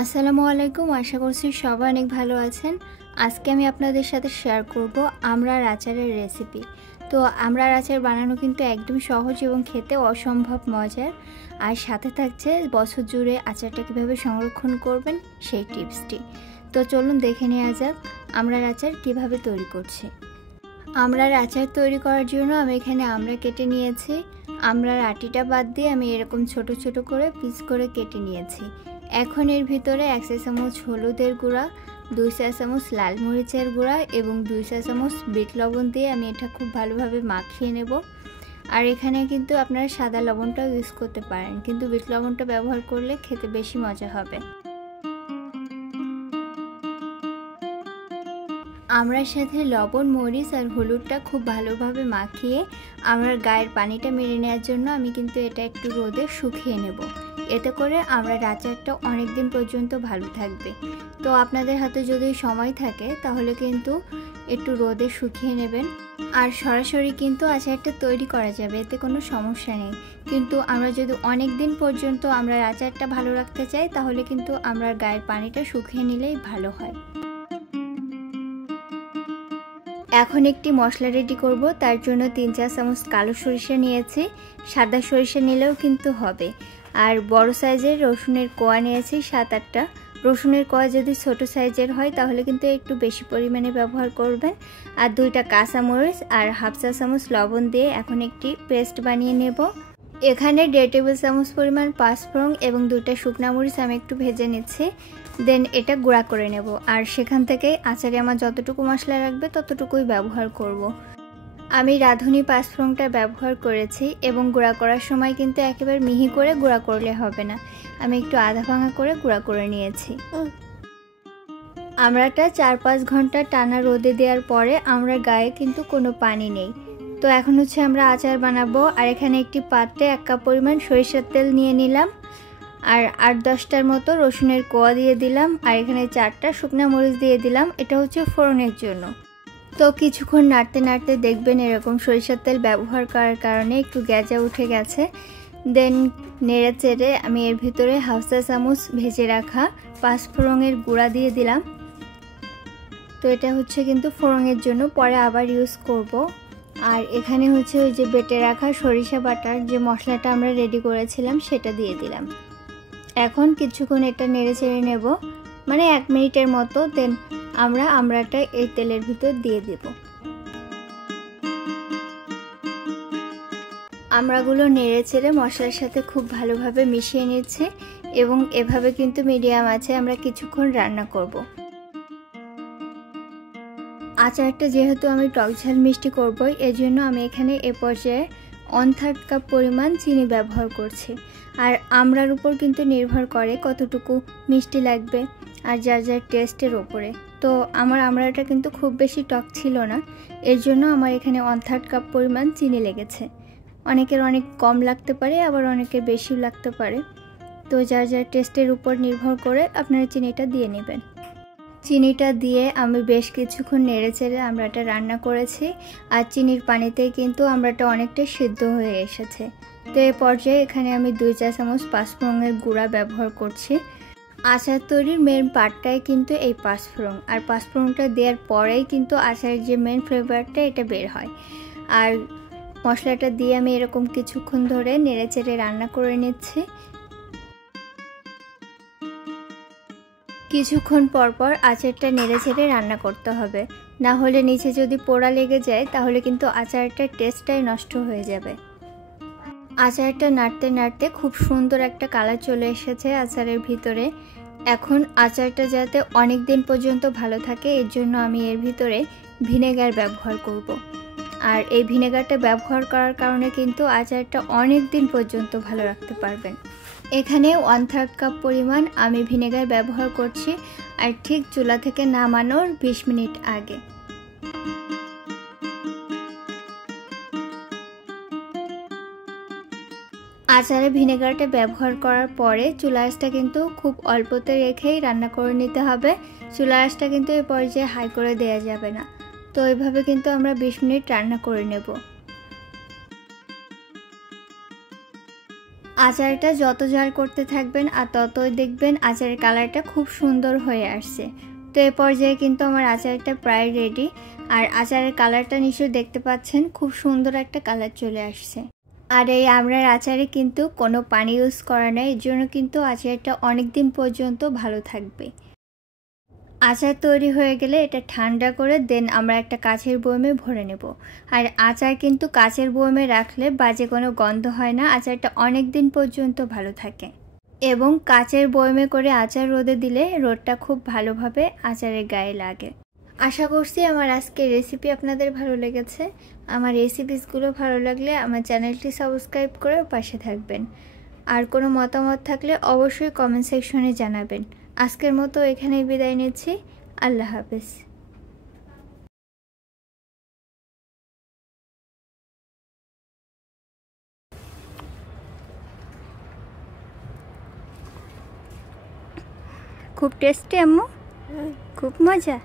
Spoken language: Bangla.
আসসালামু আলাইকুম। আশা করছি সবাই অনেক ভালো আছেন। আজকে আমি আপনাদের সাথে শেয়ার করব আমড়ার আচারের রেসিপি। তো আমড়ার আচার বানানো কিন্তু একদম সহজ এবং খেতে অসম্ভব মজার। আর সাথে থাকছে বছর জুড়ে আচারটা কীভাবে সংরক্ষণ করবেন সেই টিপসটি। তো চলুন দেখে নেওয়া যাক আমড়ার আচার কিভাবে তৈরি করছি। আমড়ার আচার তৈরি করার জন্য আমি এখানে আমড়া কেটে নিয়েছি। আমড়ার আটিটা বাদ দিয়ে আমি এরকম ছোট ছোট করে পিস করে কেটে নিয়েছি। এখন এর ভিতরে 1 চা চামচ হলুদের গুঁড়া, 2 চা চামচ লাল মরিচের গুঁড়া এবং 2 চা চামচ বিট লবণ দিয়ে আমি এটা খুব ভালোভাবে মাখিয়ে নেব। আর এখানে কিন্তু আপনারা সাদা লবণটাও ইউজ করতে পারেন, কিন্তু বিট লবণটা ব্যবহার করলে খেতে বেশি মজা হবে। আমড়ার সাথে লবণ, মরিচ আর হলুদটা খুব ভালোভাবে মাখিয়ে আমড়ার গায়ের পানিটা মেরে নেওয়ার জন্য আমি কিন্তু এটা একটু রোদে শুকিয়ে নেব। এতে করে আমড়ার আচারটা অনেক দিন পর্যন্ত ভালো থাকবে। তো আপনাদের হাতে যদি সময় থাকে তাহলে কিন্তু একটু রোদে শুকিয়ে নেবেন। আর সরাসরি কিন্তু আচারটা তৈরি করা যাবে, এতে কোনো সমস্যা নেই। কিন্তু আমরা যদি অনেক দিন পর্যন্ত আমড়ার আচারটা ভালো রাখতে চাই তাহলে কিন্তু আমড়ার গায়ের পানিটা শুকিয়ে নিলেই ভালো হয়। এখন একটি মশলা রেডি করব। তার জন্য 3 চা চামচ কালো সরিষা নিয়েছি, সাদা সরিষা নিলেও কিন্তু হবে। আর বড় সাইজের রসুনের কোয়া নিয়েছি 7-8টা। রসুনের কোয়া যদি ছোট সাইজের হয় তাহলে কিন্তু একটু বেশি পরিমাণে ব্যবহার করবেন। আর 2টা কাঁচামরিচ আর 1/2 চা চামচ লবণ দিয়ে এখন একটি পেস্ট বানিয়ে নেব। এখানে 1.5 টেবিল চামচ পরিমাণ পাঁচফোড়ন এবং 2টা শুকনো মরিচ আমি একটু ভেজে নিচ্ছি। দেন এটা গুঁড়া করে নেব। আর সেখান থেকে আচারে আমার যতটুকু মশলা লাগবে ততটুকুই ব্যবহার করব। আমি রাঁধুনি পাঁচফোড়নটা ব্যবহার করেছি এবং গুঁড়া করার সময় কিন্তু একেবারে মিহি করে গুঁড়া করলে হবে না, আমি একটু আধা ভাঙা করে গুঁড়া করে নিয়েছি। আমড়াটা 4-5 ঘন্টা টানা রোদে দেওয়ার পরে আমড়ার গায়ে কিন্তু কোনো পানি নেই। তো এখন আমরা আচার বানাবো। আর এখানে একটি পাত্রে 1 কাপ পরিমাণ সরিষার তেল নিয়ে নিলাম। আর 8-10টার মতো রসুনের কোয়া দিয়ে দিলাম। আর এখানে 4টা শুকনো মরিচ দিয়ে দিলাম, এটা ফোড়নের জন্য। তো কিছুক্ষণ নাড়তে নাড়তে দেখবেন এরকম সরিষার তেল ব্যবহার করার কারণে একটু গ্যাজা উঠে গেছে। দেন নেড়ে চেড়ে আমি এর ভিতরে 1/2 চা চামচ ভেজে রাখা পাঁচফোড়নের গুঁড়া দিয়ে দিলাম। তো এটা কিন্তু ফোড়নের জন্য, পরে আবার ইউজ করব। আর এখানে ওই যে বেটে রাখা সরিষা বাটার যে মশলাটা আমরা রেডি করেছিলাম সেটা দিয়ে দিলাম। এখন কিছুক্ষণ এটা নেড়ে চেড়ে নেব, মানে 1 মিনিটের মতো। দেন আমরা আমড়াটা এই তেলের ভিতর দিয়ে দেব। আমড়াগুলো নেড়ে চেড়ে মশলার সাথে খুব ভালোভাবে মিশিয়ে নিচ্ছে এবং এভাবে কিন্তু মিডিয়াম আছে আমরা কিছুক্ষণ রান্না করব। আচারটা যেহেতু আমি টক ঝাল মিষ্টি করব, এজন্য আমি এখানে এ পর্যায়ে 1/3 কাপ পরিমাণ চিনি ব্যবহার করছি। আর আমড়ার উপর কিন্তু নির্ভর করে কতটুকু মিষ্টি লাগবে আর যার যার টেস্টের ওপরে। তো আমার আমড়াটা কিন্তু খুব বেশি টক ছিল না, এর জন্য আমার এখানে 1/3 কাপ পরিমাণ চিনি লেগেছে। অনেকের অনেক কম লাগতে পারে, আবার অনেকের বেশিও লাগতে পারে। তো যার যার টেস্টের উপর নির্ভর করে আপনারা চিনিটা দিয়ে নেবেন। চিনিটা দিয়ে আমি বেশ কিছুক্ষণ নেড়ে চেড়ে আমড়াটা রান্না করেছি। আর চিনির পানিতেই কিন্তু আমড়াটা অনেকটা সিদ্ধ হয়ে এসেছে। তো এই পর্যায়ে এখানে আমি 2 চা চামচ পাঁচফোড়নের গুঁড়া ব্যবহার করছি। আচার তৈরির মেন পার্টটাই কিন্তু এই পাঁচফোড়ন। আর পাঁচফোড়নটা দেওয়ার পরেই কিন্তু আচারের যে মেন ফ্লেভারটা এটা বের হয়। আর মশলাটা দিয়ে আমি এরকম কিছুক্ষণ ধরে নেড়ে চেড়ে রান্না করে নিচ্ছি। কিছুক্ষণ পরপর আচারটা নেড়ে চেড়ে রান্না করতে হবে, না হলে নিচে যদি পোড়া লেগে যায় তাহলে কিন্তু আচারটার টেস্টটাই নষ্ট হয়ে যাবে। আচারটা নাড়তে নাড়তে খুব সুন্দর একটা কালার চলে এসেছে আচারের ভিতরে। এখন আচারটা যাতে অনেক দিন পর্যন্ত ভালো থাকে এর জন্য আমি এর ভিতরে ভিনেগার ব্যবহার করব। আর এই ভিনেগারটা ব্যবহার করার কারণে কিন্তু আচারটা অনেক দিন পর্যন্ত ভালো রাখতে পারবেন। এখানে 1/3 কাপ পরিমাণ আমি ভিনেগার ব্যবহার করছি, আর ঠিক চুলা থেকে নামানোর 20 মিনিট আগে। আচারে ভিনেগারটা ব্যবহার করার পরে চুলা আঁচটা কিন্তু খুব অল্পতে রেখেই রান্না করে নিতে হবে। চুলা আঁচটা কিন্তু এই পর্যায়ে হাই করে দেওয়া যাবে না। তো এইভাবে কিন্তু আমরা 20 মিনিট রান্না করে নেব। আচারটা যত জাল করতে থাকবেন আর ততই দেখবেন আচারের কালারটা খুব সুন্দর হয়ে আসছে। তো এ পর্যায়ে কিন্তু আমার আচারটা প্রায় রেডি। আর আচারের কালারটা নিশ্চয়ই দেখতে পাচ্ছেন, খুব সুন্দর একটা কালার চলে আসছে। আর এই আমড়ার আচারে কিন্তু কোনো পানি ইউজ করা নেই, এর জন্য কিন্তু আচারটা অনেক দিন পর্যন্ত ভালো থাকবে। আচার তৈরি হয়ে গেলে এটা ঠান্ডা করে দেন আমরা একটা কাচের বয়মে ভরে নেব। আর আচার কিন্তু কাচের বয়মে রাখলে বাজে কোনো গন্ধ হয় না, আচারটা অনেক দিন পর্যন্ত ভালো থাকে। এবং কাচের বয়মে করে আচার রোদে দিলে রোদটা খুব ভালোভাবে আচারের গায়ে লাগে। আশা করছি আমার আজকের রেসিপি আপনাদের ভালো লেগেছে। আমার রেসিপিসগুলো ভালো লাগলে আমার চ্যানেলটি সাবস্ক্রাইব করে পাশে থাকবেন। আর কোনো মতামত থাকলে অবশ্যই কমেন্ট সেকশনে জানাবেন। আজকের মতো এখানেই বিদায় নিচ্ছি। আল্লাহ হাফেজ। খুব টেস্টি আম্মু, খুব মজা।